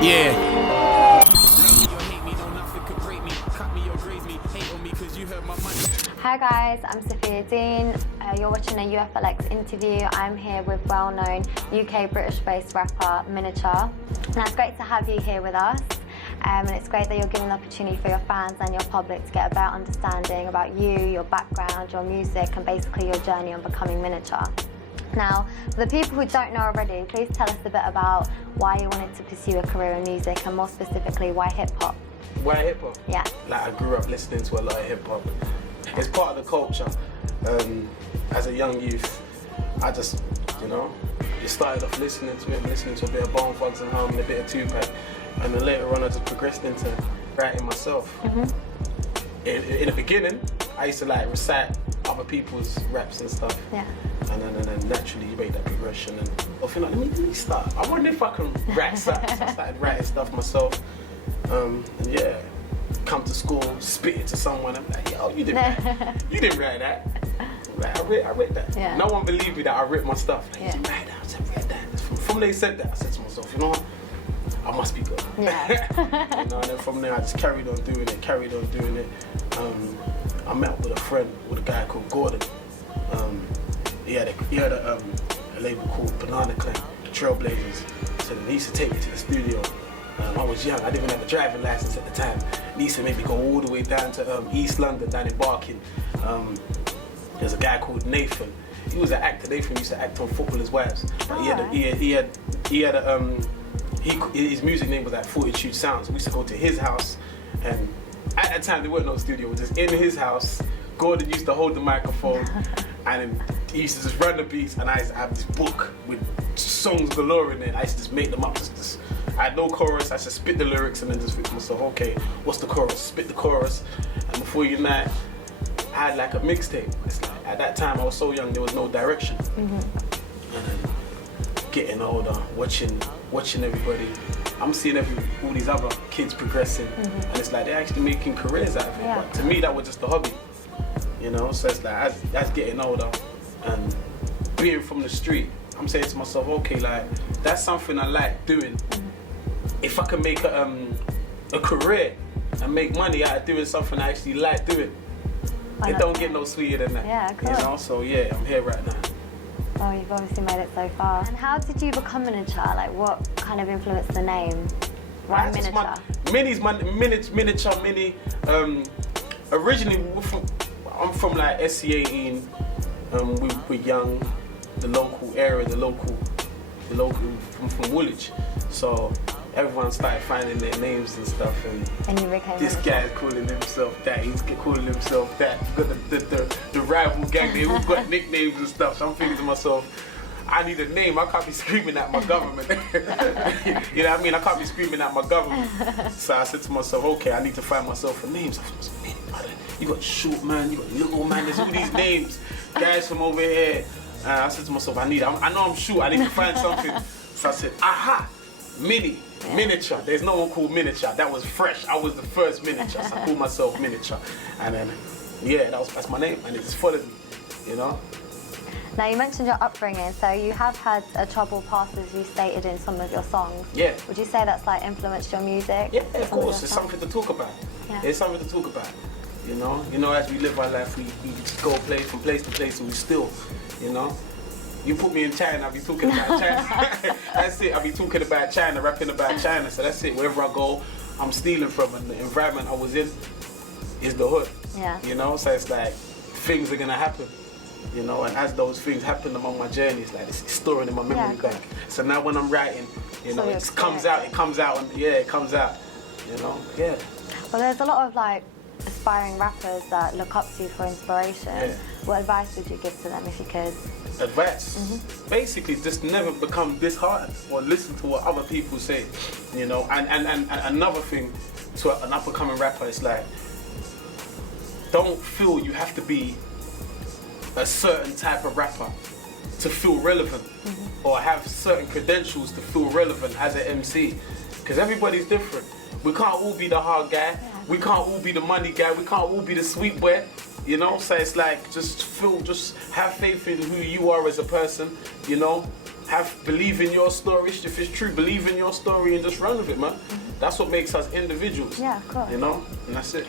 Yeah. Hi guys, I'm Sophia Deen. You're watching a UFLX interview. I'm here with well-known UK British-based rapper Mynature. And it's great to have you here with us. And it's great that you're giving the opportunity for your fans and your public to get a better understanding about you, your background, your music, and basically your journey on becoming Mynature. Now, for the people who don't know already, please tell us a bit about why you wanted to pursue a career in music, and more specifically, why hip-hop? Why hip-hop? Yeah. Like, I grew up listening to a lot of hip-hop. It's part of the culture. As a young youth, I just, you started off listening to a bit of Bone Thugs and Harmony, a bit of Tupac, and then later on I just progressed into writing myself. In the beginning, I used to like recite other people's raps and stuff. Yeah. And then naturally you make that progression and I feel like, let me start. I wonder if I can write something. So I started writing stuff myself. And yeah, come to school, spit it to someone. I'm like, yo, you didn't write that. Like, I read that. Yeah. No one believed me that I read my stuff. Like, Yeah. you didn't write that. I said, I read that. From they said that, I said to myself, you know what? I must be good. Yeah. And then from there, I just carried on doing it. I met up with a friend, with a guy called Gordon. He had a label called Banana Clan, Trailblazers. So he used to take me to the studio. I was young, I didn't even have a driving license at the time. He used to make me go all the way down to East London, down in Barking. There's a guy called Nathan. He was an actor. Nathan used to act on Footballers' Wives. His music name was like Fortitude Sounds. We used to go to his house, and at that time there weren't no studio. It was just in his house. Gordon used to hold the microphone, and he used to just run the beats. And I used to have this book with songs galore in it. I used to just make them up. I had no chorus. I used to spit the lyrics and then just think to myself, okay, what's the chorus? Spit the chorus, and before you know it, I had like a mixtape. Like, at that time I was so young, there was no direction. And then getting older, watching everybody. I'm seeing all these other kids progressing, and it's like they're actually making careers out of it. Yeah. But to me, that was just a hobby, So it's like as getting older and being from the street, I'm saying to myself, okay, like that's something I like doing. If I can make a career and make money out of doing something I actually like doing, it don't get no sweeter than that. Yeah, cool. So yeah, I'm here right now. Oh, you've obviously made it so far. And how did you become Mynature? Like, what kind of influenced the name? Why Mynature? Miniature, Mini. Originally, I'm from like SC18. We're young. The local area, the local from Woolwich. So everyone started finding their names and stuff, and you became this guy's calling himself that, he's calling himself that. You've got the rival gang, they all got nicknames and stuff. So I'm thinking to myself, I need a name. I can't be screaming at my government. You know what I mean? I can't be screaming at my government. So I said to myself, okay, I need to find myself a name. So I was like, you got short man, you got little man, there's all these names, guys from over here. I said to myself, I know I'm short, I need to find something. So I said, aha, Mynature. There's no one called Mynature. That was fresh. I was the first Mynature, so I called myself Mynature. And then, yeah, that's my name, and it just followed me, Now, you mentioned your upbringing, so you have had a troubled past, as you stated in some of your songs. Yeah. Would you say that's like influenced your music? Yeah, of course. It's something to talk about. Yeah. It's something to talk about. As we live our life, we go from place to place, and we still, You put me in China, I'll be talking about China. That's it, I'll be talking about China, rapping about China. So that's it, wherever I go, I'm stealing from, and the environment I was in is the hood. Yeah. So it's like, things are gonna happen. And as those things happen along my journey, it's like it's storing in my memory bank. So now when I'm writing, it comes out, and it comes out. Yeah. Well, there's a lot of like aspiring rappers that look up to you for inspiration. Yeah. What advice would you give to them if you could? Advice? Basically, just never become disheartened or listen to what other people say. And another thing to an up-and-coming rapper is like, don't feel you have to be a certain type of rapper to feel relevant or have certain credentials to feel relevant as an MC, because everybody's different. We can't all be the hard guy, we can't all be the money guy, we can't all be the sweet boy, So it's like, just have faith in who you are as a person, believe in your story. If it's true, believe in your story and just run with it, man. That's what makes us individuals. Yeah, of course. You know, and that's it.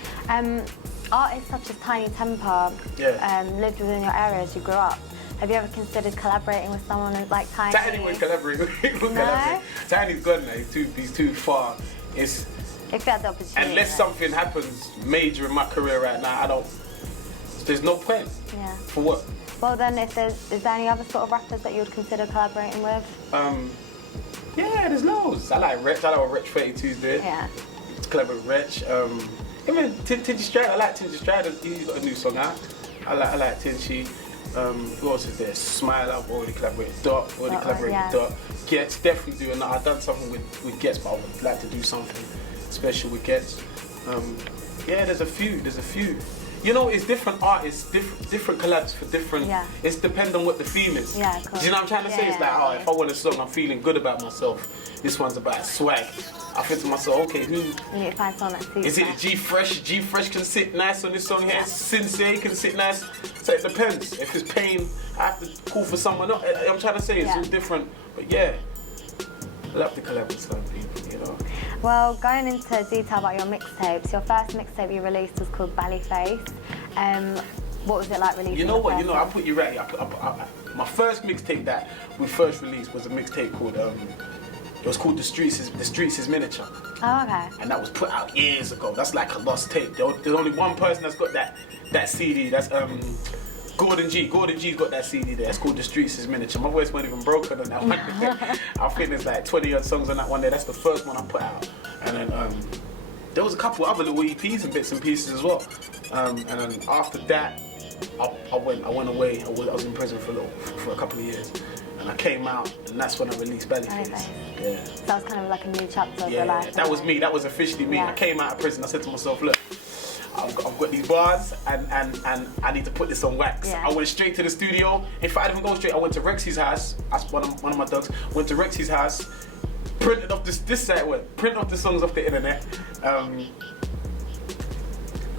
Artists such as Tiny Temper lived within your area as you grew up. Have you ever considered collaborating with someone like Tiny? Tiny would collaborate. No? Tiny's gone now. He's too far. If you had the opportunity. Unless something happens major in my career right now, there's no point. Yeah. For what? Well then, is there any other sort of rappers that you would consider collaborating with? Yeah, there's loads. I like Wretch. I like what Wretch 32's doing. Yeah. Collaborate with Wretch. Even Tinchy Stride. I like Tinchy Stride. He's got a new song out. I like Tinchy. Who else is there? Smile. I've already collaborated with Dot. With Dot. Ghetts, definitely doing that. I've done something with Ghetts, but I would like to do something special with Ghetts. Yeah, there's a few. You know, it's different artists, different collabs for different. Yeah. It's depend on what the theme is. Yeah, of course. Do you know what I'm trying to say? It's like, if I want a song, I'm feeling good about myself. This one's about swag. I think to myself, okay, you need to find someone that suits. Is it G-Fresh? G-Fresh can sit nice on this song here. Sensei can sit nice. So it depends. If it's Pain, I have to call for someone else. I'm trying to say it's all different. But yeah, I love to collab with some people, you know. Well, going into detail about your mixtapes, your first mixtape you released was called Ballyface. What was it like releasing? You know what? I put you right. My first mixtape that we first released was a mixtape called it was called The Streets is Miniature. Oh, okay. And that was put out years ago. That's like a lost tape. There's only one person that's got that CD. That's Gordon G. Gordon G's got that CD there. It's called The Streets is Miniature. My voice wasn't even broken on that one. I think there's like 20 odd songs on that one there. That's the first one I put out. And then there was a couple other little EPs and bits and pieces as well. And then after that, I went away. I was in prison for a couple of years. And I came out, and that's when I released Ballyface. Yeah. So that was kind of like a new chapter of your life. That was me. That was officially me. I came out of prison. I said to myself, look, I've got these bars, and I need to put this on wax. Yeah. I went straight to the studio. In fact, I didn't even go straight. I went to Rexy's house. That's one of my dogs. Went to Rexy's house, printed off this site. Print off the songs off the internet.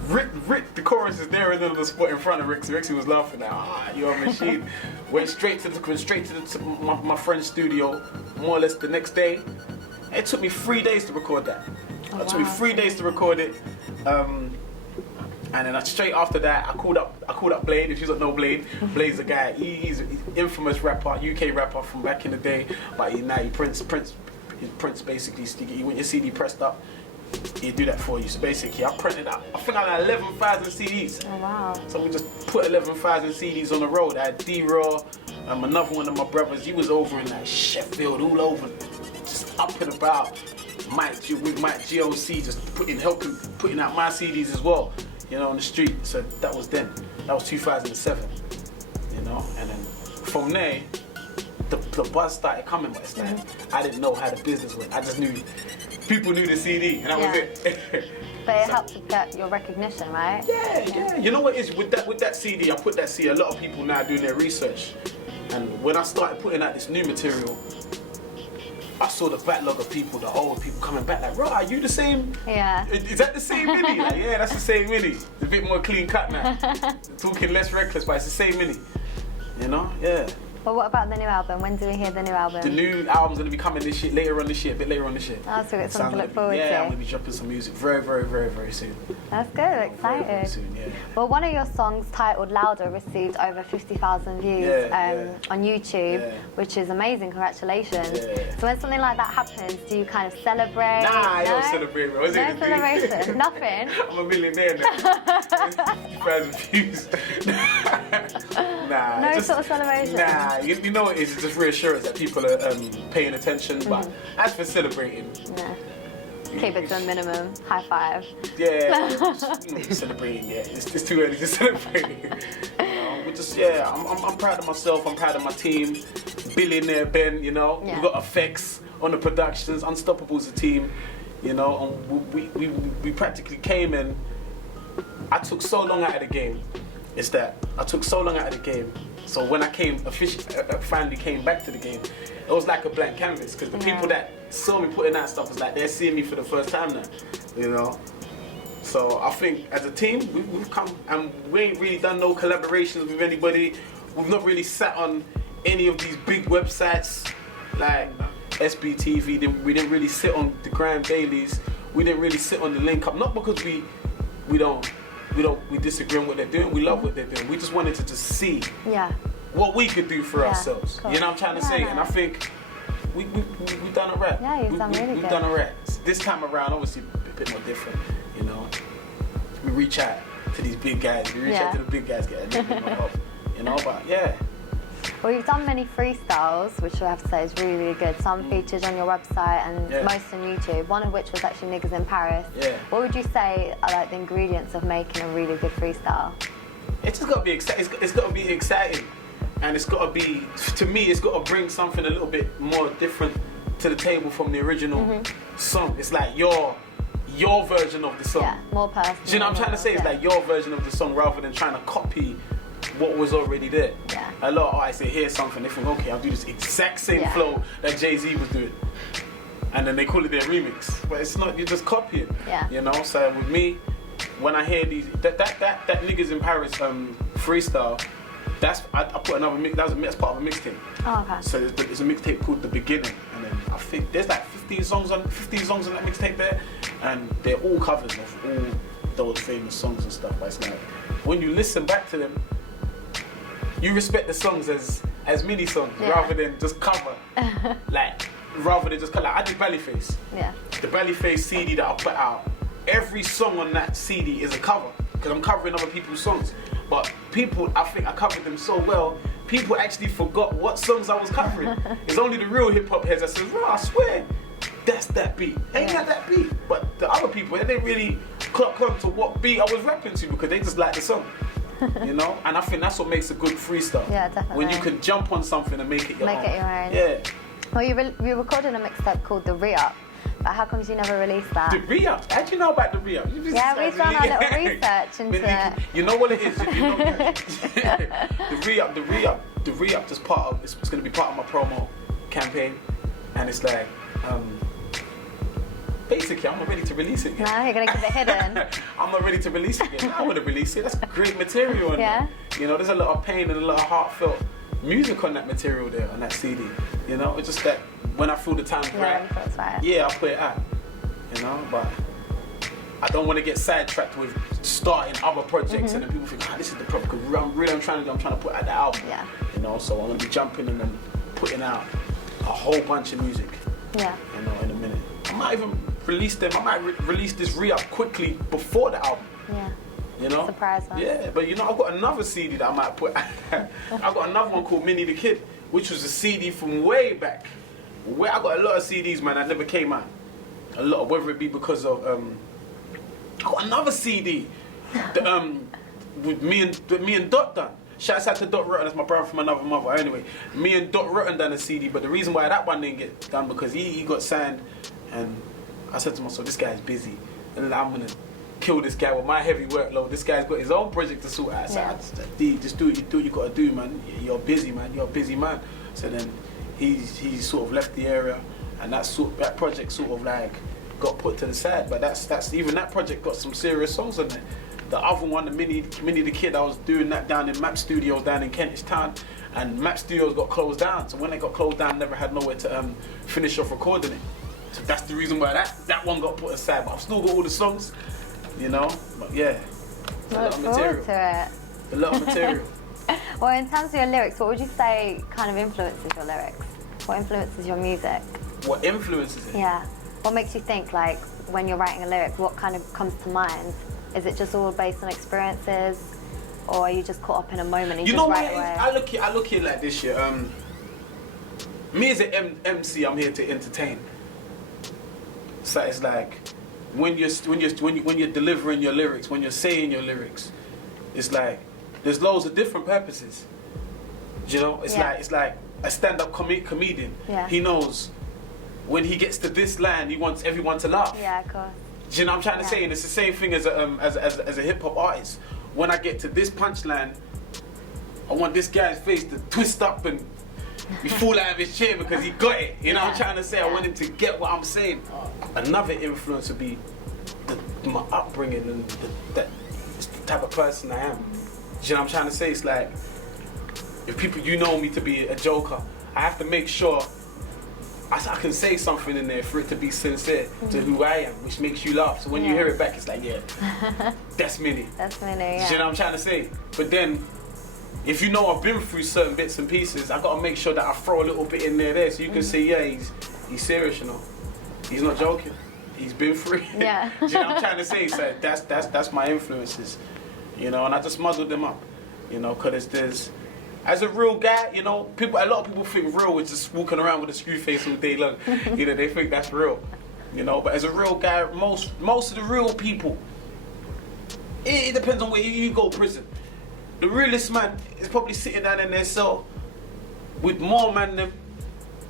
Rick, the chorus is there and then on the spot in front of Rexy. Rexy was laughing at, you're a machine. Went straight to my friend's studio, more or less the next day. It took me 3 days to record that. It took me 3 days to record it. And then straight after that, I called up Blade. If you don't know Blade, Blade's a guy. He's an infamous rapper, UK rapper from back in the day. But he prints basically. You want your CD pressed up, he'd do that for you. So basically, I printed out, I think I had 11,000 CDs. Oh wow. So we just put 11,000 CDs on the road. I had D-Raw, another one of my brothers, he was over in like Sheffield, all over, just up and about. With Mike GOC, just helping putting out my CDs as well, you know, on the street. So that was then. That was 2007, you know. And then from there, the buzz started coming, but it's like, I didn't know how the business went. I just knew people knew the CD, and that was it. But it helped to get your recognition, right? Yeah. You know what it is with that CD? I put that CD. A lot of people now doing their research, and when I started putting out this new material, I saw the backlog of people, the old people coming back like, "Bro, are you the same? Yeah. Is that the same mini?" Like, yeah, that's the same mini. It's a bit more clean cut now. Talking less reckless, but it's the same mini. You know? Yeah. But what about the new album? When do we hear the new album? The new album's gonna be coming this year, later on this year, a bit later on this year. Oh, so it's something to look forward to. Yeah, I'm gonna be dropping some music very, very, very, very soon. That's good, excited. Very soon, yeah. Well, one of your songs titled Louder received over 50,000 views on YouTube, which is amazing, congratulations. Yeah. So when something like that happens, do you kind of celebrate? Nah, I don't celebrate, bro. No celebration, nothing? I'm a millionaire now. 50,000 views. Nah. No sort of celebration? Nah, you know what it is, it's just reassurance that people are paying attention, but as for celebrating... Nah. Keep it to a minimum. High five. Yeah, celebrating, yeah. It's too early to celebrate. We're just, I'm proud of myself, I'm proud of my team. Billionaire Ben, you know. Yeah. We've got Effects on the productions, Unstoppable's the team, you know, and we practically came in. I took so long out of the game. It's that I took so long out of the game. So when I finally came back to the game, it was like a blank canvas, because the people that saw me putting out stuff was like they're seeing me for the first time now, you know. So I think as a team we've come, and we ain't really done no collaborations with anybody. We've not really sat on any of these big websites like SBTV. We didn't really sit on the Grime Dailies. We didn't really sit on the link up. Not because we disagree on what they're doing. We love what they're doing. We just wanted to just see what we could do for ourselves. Cool. You know what I'm trying to say? And I think we've done it right. Yeah, you've done really good. We've done it right. This time around, obviously, a bit more different. You know, we reach out to these big guys. We reach out to the big guys, get a little bit more help. You know, but yeah. Well, you've done many freestyles, which I have to say is really, really good. Some featured on your website and most on YouTube, one of which was actually Niggas in Paris. Yeah. What would you say are like the ingredients of making a really good freestyle? It's just got to be exciting. It's got to be exciting. And it's got to be, to me, it's got to bring something a little bit more different to the table from the original song. It's like your version of the song. Yeah, more personal. Do you know what I'm trying to say? It's like your version of the song rather than trying to copy what was already there. Yeah. A lot of artists say, here's something, they think, okay, I'll do this exact same flow that Jay-Z was doing. And then they call it their remix. But it's not, you're just copying. Yeah. You know, so with me, when I hear these, that Niggas in Paris freestyle, I put another mix, that's part of a mixtape. Oh, okay. So there's a mixtape called The Beginning. And then I think there's like 15 songs on that mixtape there. And they're all covers of all those famous songs and stuff. But it's like, when you listen back to them, you respect the songs as mini songs rather than just cover. Rather than just cover. Like, I did Bellyface. Yeah. The Bellyface CD that I put out, every song on that CD is a cover because I'm covering other people's songs. But people, I think I covered them so well, people actually forgot what songs I was covering. It's only the real hip hop heads that says, "Bro, I swear, that's that beat. Ain't that beat?" But the other people, they didn't really clock on to what beat I was rapping to because they just like the song. You know, and I think that's what makes a good freestyle. Yeah, definitely. When you can jump on something and make it your own. Make it your own. Yeah. Well, you recorded a mixtape called The Re-Up, but how come you never released that? The Re-Up? How do you know about The Re-Up? Yeah, we've done our little research into it. You know what it is? You know, the Re-Up just part of, it's going to be part of my promo campaign, and it's like, basically, I'm not ready to release it yet. No, you're going to keep it hidden. I'm not ready to release it yet. I want to release it. That's great material. Yeah. You know, there's a lot of pain and a lot of heartfelt music on that material there, on that CD. You know, it's just that when I feel the time's right, I'll put it out. You know, but I don't want to get sidetracked with starting other projects and then people think, this is the problem. Because I'm trying to put out the album. Yeah. You know, so I'm going to be jumping and then putting out a whole bunch of music. Yeah. You know, in a minute. I might even release them. I might release this Re-Up quickly before the album. Yeah. You know? Surprise one. Yeah, but you know, I've got another CD that I might put. I've got another one called Minnie the Kid, which was a CD from way back. Where I got a lot of CDs, man, that never came out. A lot, whether it be because of I got another CD with me and Dot done. Shouts out to Dot Rotten, that's my brother from another mother. Anyway, me and Dot Rotten done a CD, but the reason why that one didn't get done because he got signed, and I said to myself, this guy's busy, and then I'm gonna kill this guy with my heavy workload. This guy's got his own project to sort out. So I just do what you gotta do, man. You're busy, man. You're a busy man. So then he sort of left the area, and that project sort of like got put to the side. But that's even that project got some serious songs on there. The other one, the Minnie the Kid, I was doing that down in Map Studios down in Kentish Town, and Map Studios got closed down. So when they got closed down, I never had nowhere to finish off recording it. So that's the reason why that one got put aside. But I've still got all the songs, you know. But yeah, a lot of material. To it. A lot of material. Well, in terms of your lyrics, what would you say kind of influences your lyrics? What influences your music? What influences it? Yeah. What makes you think, like, when you're writing a lyric, what kind of comes to mind? Is it just all based on experiences, or are you just caught up in a moment and you just write away? I look at it like this, yeah. Me as an MC, I'm here to entertain. So it's like when you're delivering your lyrics, when you're saying your lyrics, it's like there's loads of different purposes. You know, it's like a stand-up comedian. Yeah. He knows when he gets to this line, he wants everyone to laugh. Yeah, of course. Do you know what I'm trying to say? And it's the same thing as a hip hop artist. When I get to this punchline, I want this guy's face to twist up and he fall out of his chair because he got it. You know what I'm trying to say? I want him to get what I'm saying. Another influence would be my upbringing and that it's the type of person I am. Do you know what I'm trying to say? It's like if people, you know me to be a joker, I have to make sure I can say something in there for it to be sincere to who I am, which makes you laugh. So when you hear it back, it's like, yeah, that's Minnie. That's Minnie, yeah. You know what I'm trying to say? But then, if you know I've been through certain bits and pieces, I gotta make sure that I throw a little bit in there so you can say, yeah, he's serious, you know. He's not joking. He's been through it. Yeah. You know what I'm trying to say? So that's my influences, you know, and I just muddle them up, you know, because there's, as a real guy, you know, a lot of people think real is just walking around with a screw face all day long. You know, they think that's real, you know. But as a real guy, most of the real people, it depends on where you go prison. The realest man is probably sitting down in their cell with more man than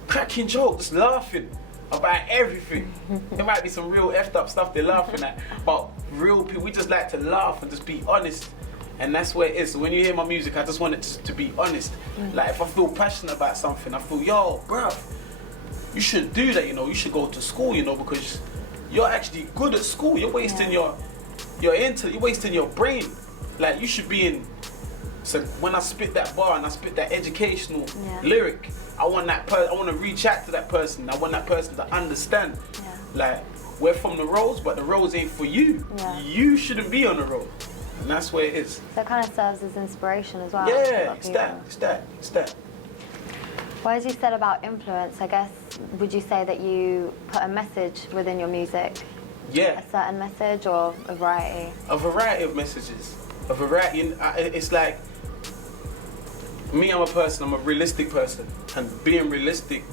cracking jokes, laughing about everything. There might be some real effed up stuff they're laughing at, but real people, we just like to laugh and just be honest. And that's where it is. So when you hear my music, I just want it to be honest. Like if I feel passionate about something, I feel, yo, bruv, you shouldn't do that, you know. You should go to school, you know, because you're actually good at school. You're wasting you're wasting your brain. Like you should be in. So when I spit that bar and I spit that educational lyric, I want I want to reach out to that person. I want that person to understand. Yeah. Like we're from the roads, but the roads ain't for you. Yeah. You shouldn't be on the road. And that's where it is. So it kind of serves as inspiration as well. Yeah, it's that. Well, as you said about influence, I guess, would you say that you put a message within your music? Yeah. A certain message or a variety? A variety of messages. A variety. It's like, me, I'm a realistic person. And being realistic,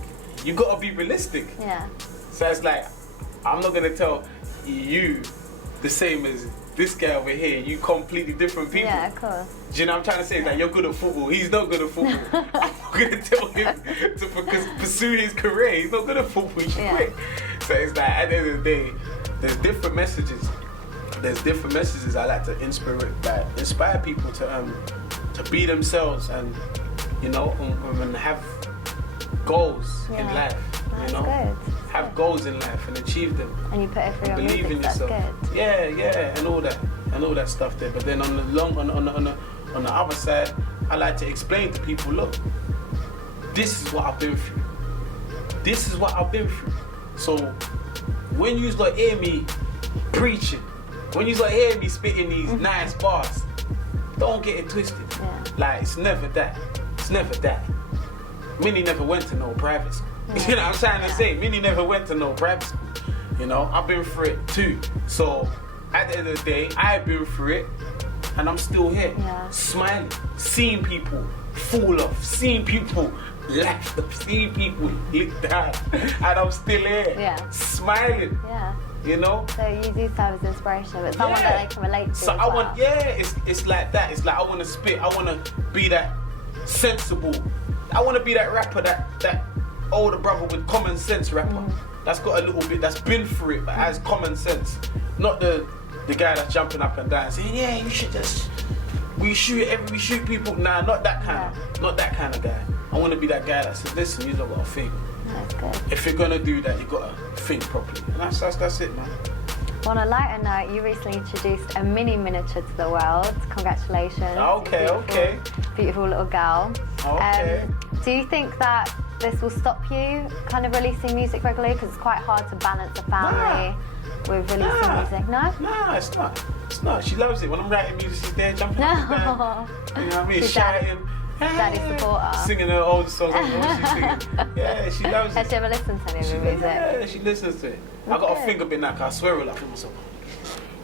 you gotta be realistic. Yeah. So it's like, I'm not gonna tell you the same as this guy over here, you completely different people. Yeah, of course. Do you know what I'm trying to say? Like, you're good at football, he's not good at football. I'm not gonna tell him to pursue his career, he's not good at football, he should quit. So it's like, at the end of the day, there's different messages. I like to inspire people to be themselves and, you know, and have goals in life. That's you know, good. have goals in life and achieve them. And you put it through your believe music, in yourself. That's good. Yeah, and all that stuff there. But then on the other side, I like to explain to people, look, this is what I've been through. This is what I've been through. So when you lot hear me preaching, when you lot hear me spitting these nice bars, don't get it twisted. Yeah. Like it's never that. It's never that. Minnie never went to no private school. Yeah. You know what I'm trying to say? Minnie never went to no private school. You know, I've been through it too. So at the end of the day, I've been through it and I'm still here. Yeah. Smiling, seeing people fall off, seeing people laugh, seeing people look down, and I'm still here. Yeah. Smiling. Yeah. You know? So you do serve as inspiration, but someone that they can relate to. So as I well. want, it's like that. It's like I want to spit. I want to be that sensible. I want to be that rapper, that older brother with common sense rapper. That's got a little bit, that's been through it, but has common sense. Not the guy that's jumping up and down saying, yeah, you should just, we shoot people. Nah, not that kind of guy. I want to be that guy that says, listen, you don't got to think. That's good. If you're gonna do that, you gotta think properly, and that's it, man. On a lighter note, you recently introduced a mini miniature to the world. Congratulations. Okay. Beautiful little girl. Okay. Do you think that this will stop you kind of releasing music regularly? Because it's quite hard to balance a family with releasing music. No? Nah, it's not. It's not. She loves it. When I'm writing music, she's there jumping up and down. You know what I mean? She's shouting. Daddy supporter. Singing her old songs. She's singing. Yeah, she loves it. Has she ever listened to any of your music? Yeah, she listens to it. I got a finger bit now because I swear a lot to myself.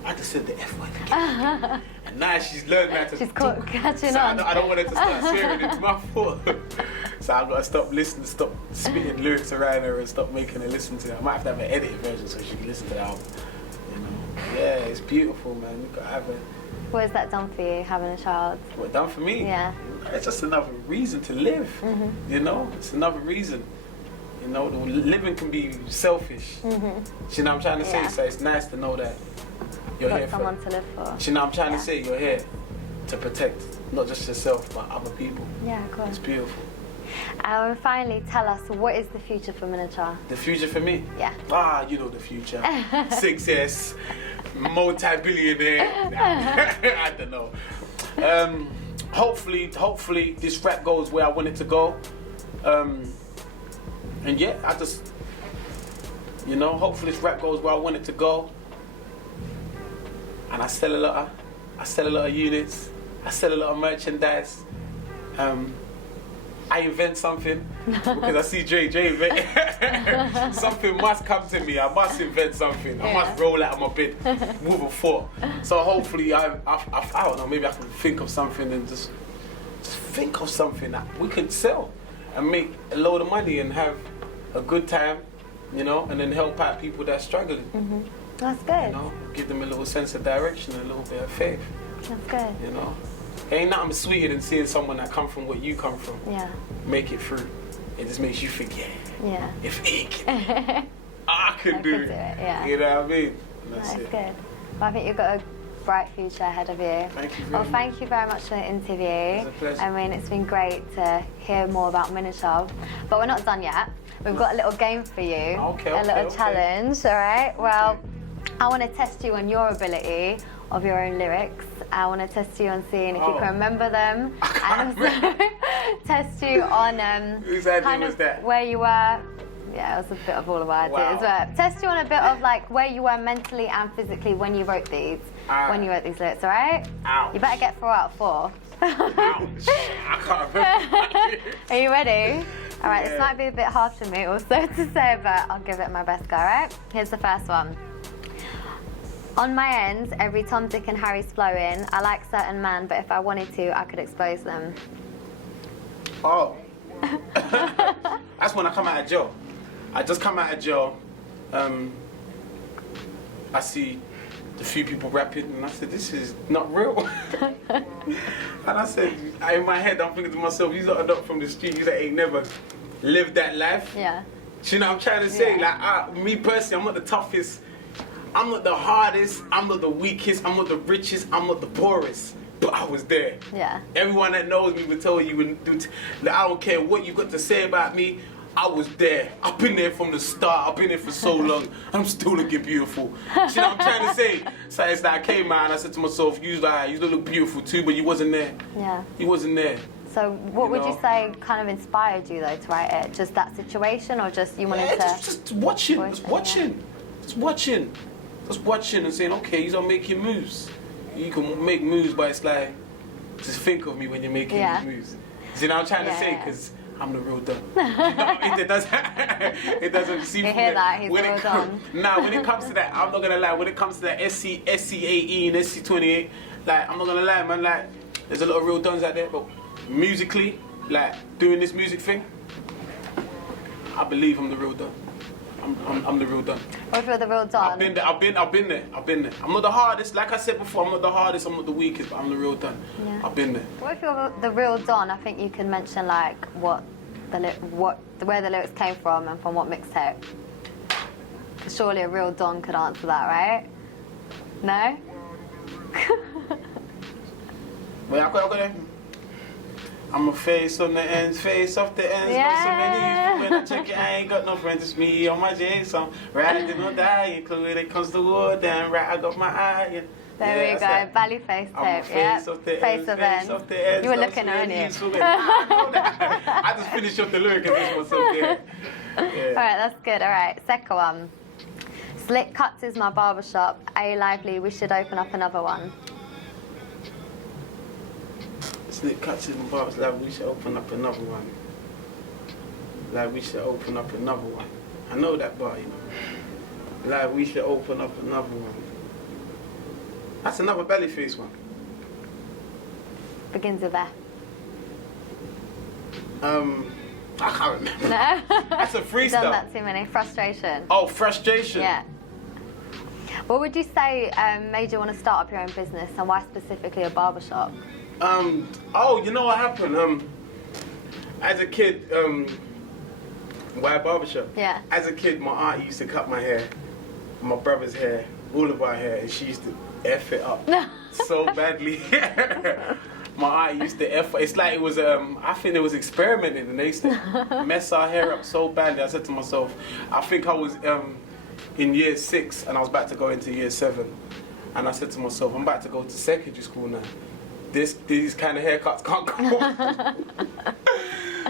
I just said the F word again. And now she's learned how to She's catching so on. I don't want her to start swearing. It's my fault. So I've got to stop listening, stop spitting lyrics around her and stop making her listen to it. I might have to have an edited version so she can listen to the album. You know? Yeah, it's beautiful, man. You gotta have it. What has that done for you, having a child? What done for me? Yeah. It's just another reason to live. You know, it's another reason. You know, living can be selfish. You know what I'm trying to say? So it's nice to know that you're here for someone to live for. You know what I'm trying to say? You're here to protect not just yourself but other people. Yeah, of course. It's beautiful. And finally, tell us, what is the future for Mynature? The future for me? Yeah. You know the future. Success, multi-billionaire. I don't know. hopefully this rap goes where I want it to go. And yeah, I just, you know, hopefully this rap goes where I want it to go. And I sell a lot of units. I sell a lot of merchandise. I invent something because I see Dre invent. Something must come to me. I must invent something. I must roll out of my bed with a thought. So hopefully I don't know, maybe I can think of something and just think of something that we could sell and make a load of money and have a good time, you know, and then help out people that are struggling. That's good. You know, give them a little sense of direction, a little bit of faith. That's good. You know, ain't nothing sweeter than seeing someone that come from what you come from. Yeah. Make it through. It just makes you think, yeah. If he can, I can do it. Yeah. You know what I mean? That's good. Well, I think you've got a bright future ahead of you. Thank you very much. Thank you very much for the interview. It's a pleasure. I mean, it's been great to hear more about Mynature, but we're not done yet. We've got a little game for you. A little challenge, all right? Well, I want to test you on your ability of your own lyrics. I want to test you on seeing if you can remember them. And test you on whose idea kind was of that? where you were. Yeah, it was a bit of all of our ideas. But test you on a bit of like where you were mentally and physically when you wrote these. When you wrote these lyrics, all right? Ouch. You better get 4 out of 4. Ouch. I can't remember. Are you ready? All right, this might be a bit hard for me also to say, but I'll give it my best go, all right? Here's the first one. On my ends, every Tom, Dick and Harry's flowing. I like certain man, but if I wanted to, I could expose them. Oh. That's when I come out of jail. I just come out of jail. I see a few people rapping, and I said, this is not real. And I said, in my head, I'm thinking to myself, you lot are not from the street, you that ain't never lived that life. Yeah. Do you know what I'm trying to say? Like, me personally, I'm not the toughest. I'm not the hardest, I'm not the weakest, I'm not the richest, I'm not the poorest. But I was there. Yeah. Everyone that knows me would tell you, that I don't care what you got to say about me, I was there. I've been there from the start, I've been there for so long, I'm still looking beautiful. You know what I'm trying to say? So it's like I came out and I said to myself, you look beautiful too, but you wasn't there. Yeah. You wasn't there. So what would you say kind of inspired you though to write it? Just that situation or just you wanted to... Just watching, just watching and saying, okay, you're making moves. You can make moves, but it's like, just think of me when you're making these moves. You know what I'm trying to say? Because I'm the real Don. You know, it doesn't seem... You hear that? He's the real Don. Nah, when it comes to that, I'm not going to lie. When it comes to that SC18, SC28, like, I'm not going to lie, man. Like, there's a lot of real Dons out there, but musically, like, doing this music thing, I believe I'm the real Don. I'm the real Don. What if you're the real Don? I've been there. I'm not the hardest, like I said before, I'm not the hardest, I'm not the weakest, but I'm the real Don. Yeah. I've been there. What if you're the real Don? I think you can mention like where the lyrics came from and from what mixtape. Surely a real Don could answer that, right? No? Wait, I got it. I'm a face on the ends, face off the ends. Got so many when I check it, I ain't got no friends. It's me on my J song. Riding or dying, clear when it comes to war, then right, I got my eye. There we go, Bally face tape. Yeah, face of the ends. You were looking at it. I just finished off the lyric and this myself there. All right, that's good. All right, second one. Slick Cuts is my barber shop. A lively, we should open up another one. Slick Cuts in the barbs, like we should open up another one. Like we should open up another one. I know that bar, you know. Like we should open up another one. That's another belly face one. Begins with F. I can't remember. No? That's a freestyle. You've done that too many. Frustration. Oh, frustration. Yeah. What would you say made you want to start up your own business and why specifically a barbershop? Oh, you know what happened? As a kid, why a barbershop? Yeah. As a kid, my aunt used to cut my hair, my brother's hair, all of our hair, and she used to F it up so badly. My aunt used to F. It's like it was, I think it was experimenting, and they used to mess our hair up so badly. I said to myself, I think I was in year 6, and I was about to go into year 7. And I said to myself, I'm about to go to secondary school now. these kind of haircuts can't go on.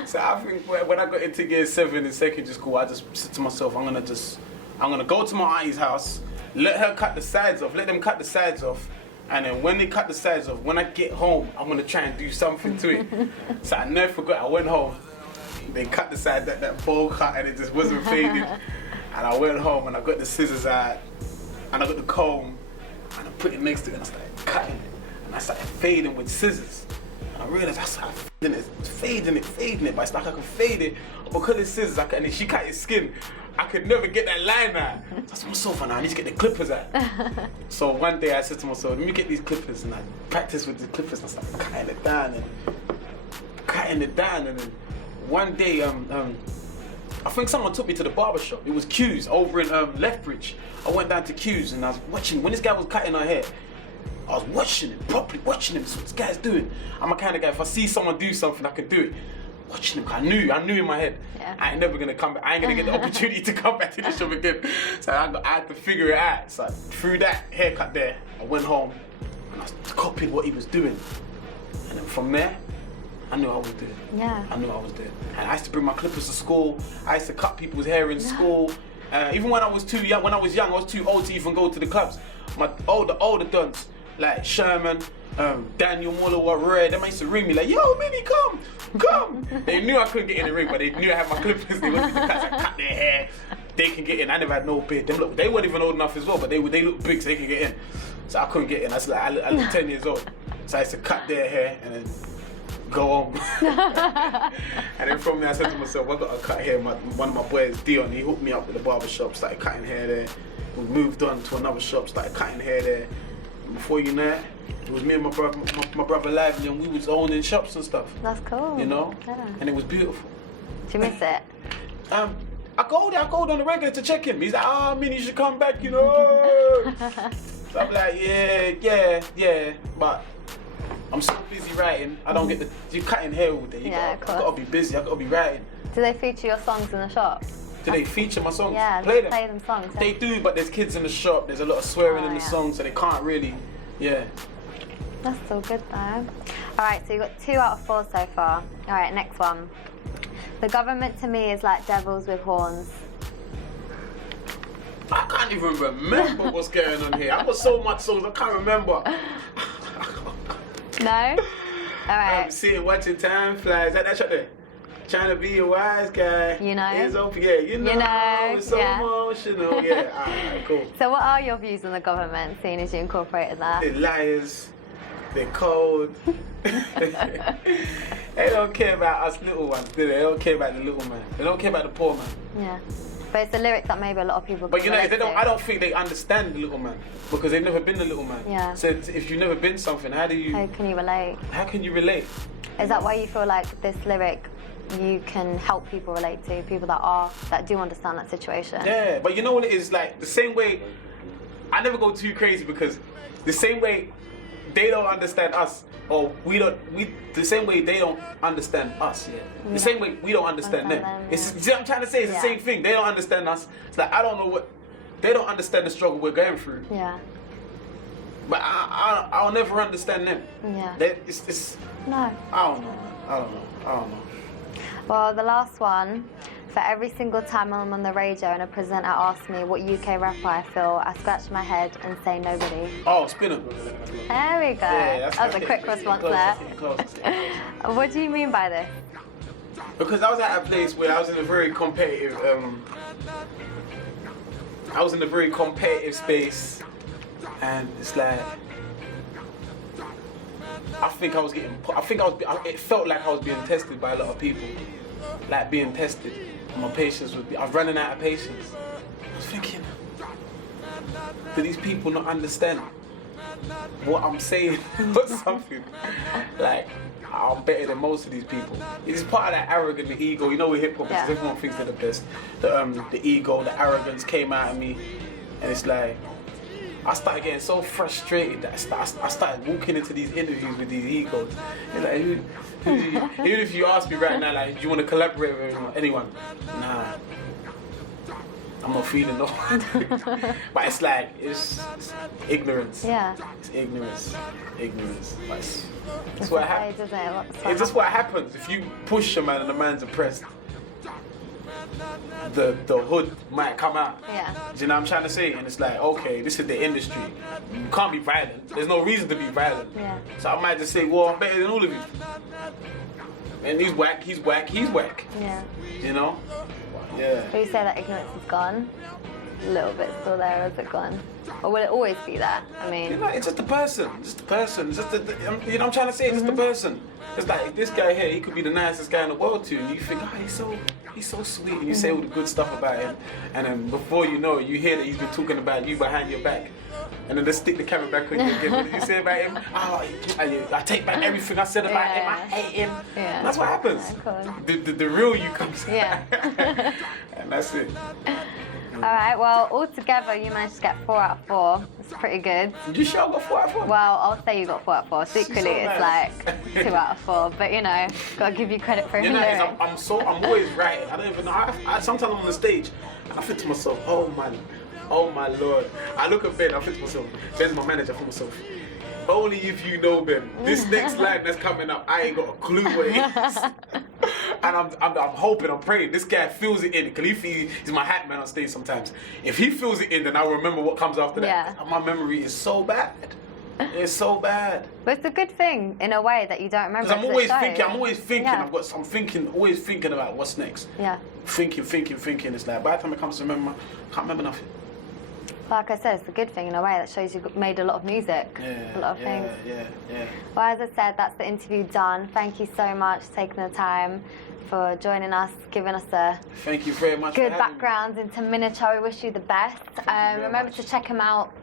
So I think when I got into year 7 in secondary school, I just said to myself, I'm gonna go to my auntie's house, let them cut the sides off, and then when they cut the sides off, when I get home, I'm gonna try and do something to it. So I never forgot, I went home, they cut the side, that bowl cut, and it just wasn't faded. And I went home and I got the scissors out, and I got the comb, and I put it next to it, and I started cutting it. And I started fading with scissors. And I realized I started fading it, but it's like I could fade it, because it's scissors, and then she cut his skin. I could never get that line out. So I said to myself, I need to get the clippers out. So one day I said to myself, let me get these clippers, and I practiced with the clippers, and I started cutting it down, and then one day, I think someone took me to the barber shop. It was Q's over in Lethbridge. I went down to Q's and I was watching, when this guy was cutting her hair, I was watching him, properly watching him. So what this guy's doing. I'm a kind of guy, if I see someone do something, I can do it. Watching him, I knew in my head, I ain't never gonna come back. I ain't gonna get the opportunity to come back to the shop again. So I had to figure it out. So through that haircut there, I went home and I copied what he was doing. And then from there, I knew I was doing. Yeah. I knew I was doing. And I used to bring my clippers to school. I used to cut people's hair in school. Even when I was too young, I was too old to even go to the clubs. My older dons, like Sherman, Daniel Muller, Red, they used to ring me like, yo, Minnie, come. They knew I couldn't get in the ring, but they knew I had my clippers. They wanted to cut their hair. They can get in. I never had no beard. They weren't even old enough as well, but they look big, so they could get in. So I couldn't get in. I looked 10 years old. So I used to cut their hair and then go home. And then from there I said to myself, I got to cut hair. One of my boys, Deen, he hooked me up with the barber shop, started cutting hair there. We moved on to another shop, started cutting hair there. And before you know it was me and my brother Lively, and we was owning shops and stuff. That's cool. You know? Yeah. And it was beautiful. Do you miss it? I go there on the regular to check him. He's like, Minnie, you should come back, you know. So I'm like, yeah, but I'm so busy writing, I don't get you're cutting hair all day. I gotta be busy, I gotta be writing. Do they feature your songs in the shop? Do they feature my songs? Yeah, play them songs. Yeah. They do, but there's kids in the shop, there's a lot of swearing in the songs, so they can't really, That's still good though. Alright, so you got 2 out of 4 so far. Alright, next one. The government to me is like devils with horns. I can't even remember what's going on here. I've got so much songs, I can't remember. No? Alright. I'm seeing watching time flies. That shot there. Trying to be a wise guy. You know? It's open, you know. It's so emotional. Alright, cool. So what are your views on the government, seeing as you incorporated that? They're liars. They're cold. They don't care about us little ones, do they? They don't care about the little man. They don't care about the poor man. Yeah. But it's a lyric that maybe a lot of people can But you know, relate to. I don't think they understand the little man, because they've never been the little man. Yeah. So if you've never been something, how can you relate? How can you relate? Is that why you feel like this lyric you can help people relate to, people that do understand that situation? Yeah, but you know what it is, like the same way, I never go too crazy, because the same way they don't understand us, or the same way they don't understand us, the same way we don't understand them. It's, see what I'm trying to say? It's the same thing. They don't understand us. It's like, I don't know they don't understand the struggle we're going through. Yeah. But I'll never understand them. Yeah. No. I don't know. Well, the last one. For every single time I'm on the radio and a presenter asks me what UK rapper I feel, I scratch my head and say nobody. Oh, Spinner. There we go. Yeah, that was a quick response there. What do you mean by this? Because I was at a place where I was in a very competitive, space, and it's like, it felt like I was being tested by a lot of people, like being tested. My patience I was running out of patience. I was thinking, do these people not understand what I'm saying or something? Like, I'm better than most of these people. It's part of that arrogance, the ego. You know, with hip hop, because everyone thinks they're the best. The ego, the arrogance came out of me, and it's like, I started getting so frustrated that I started walking into these interviews with these egos. And like, even if you ask me right now, like, do you want to collaborate with anyone? Nah. I'm not feeling no. But it's like, it's ignorance. Yeah. It's ignorance. But it's what happens. It's just what happens. If you push a man and the man's oppressed, the hood might come out. Yeah. Do you know what I'm trying to say? And it's like, okay, this is the industry. You can't be violent. There's no reason to be violent. Yeah. So I might just say, well, I'm better than all of you. And he's whack. Yeah. You know? Yeah. Will you say that ignorance is gone? A little bit still there, or is it gone? Or will it always be there? I mean... You know, it's just a person. It's just the, you know what I'm trying to say? It's just a person. It's like, this guy here, he could be the nicest guy in the world to you. And you think, oh, he's so sweet. And you say all the good stuff about him. And then before you know it, you hear that he's been talking about you behind your back. And then they stick the camera back on you again. What did you say about him? Oh, I take back everything I said about him. I hate him. Yeah. And that's what happens. Cool. The real you comes out. Yeah. And that's it. Alright, well, altogether you managed to get 4 out of 4. It's pretty good. You sure I got 4 out of 4? Well, I'll say you got 4 out of 4. Secretly, so it's nice. like 2 out of 4. But you know, gotta give you credit for your lyrics. I'm always writing. I don't even know. I sometimes I'm on the stage and I think to myself, oh my Lord. I look at Ben, I think to myself, Ben's my manager, I think to myself, only if you know Ben, this next line that's coming up, I ain't got a clue what it is. And I'm hoping, I'm praying, this guy feels it in, because he's my hat man on stage sometimes. If he feels it in, then I'll remember what comes after that. Yeah. My memory is so bad. It's so bad. But it's a good thing, in a way, that you don't remember. Because I'm always thinking, Yeah. always thinking about what's next. Yeah. Thinking. It's like, by the time it comes to remember, I can't remember nothing. Like I said, it's a good thing in a way that shows you've made a lot of music. Yeah, a lot of things. Yeah. Well, as I said, that's the interview done. Thank you so much for taking the time, for joining us, giving us a Thank you very much good for having background into Mynature. We wish you the best. Remember to check him out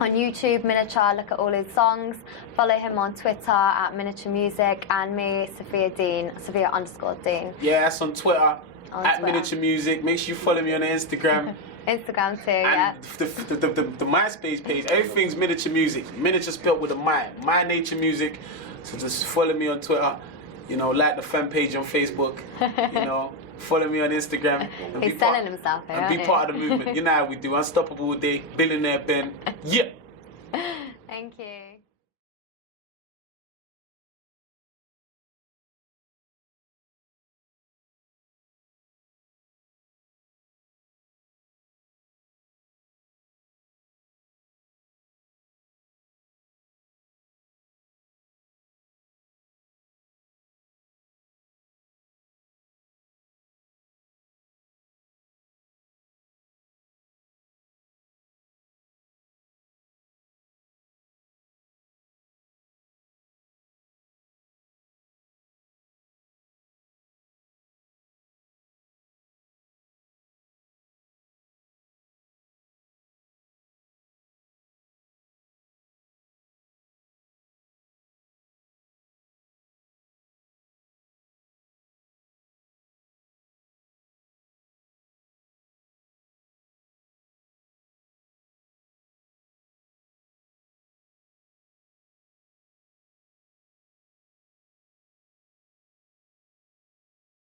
on YouTube, Mynature. Look at all his songs. Follow him on Twitter at Mynature Music, and me, Sophia Deen, Sophia_Deen. Yeah, that's on Twitter, at Mynature Music. Make sure you follow me on Instagram. Instagram too, yeah. The MySpace page, everything's Mynature Music. Mynature spelled with a Mynature Music. So just follow me on Twitter. You know, like the fan page on Facebook. You know, follow me on Instagram. He's selling himself here, and be part of the movement. You know how we do. Unstoppable Day, Billionaire Ben. Yeah.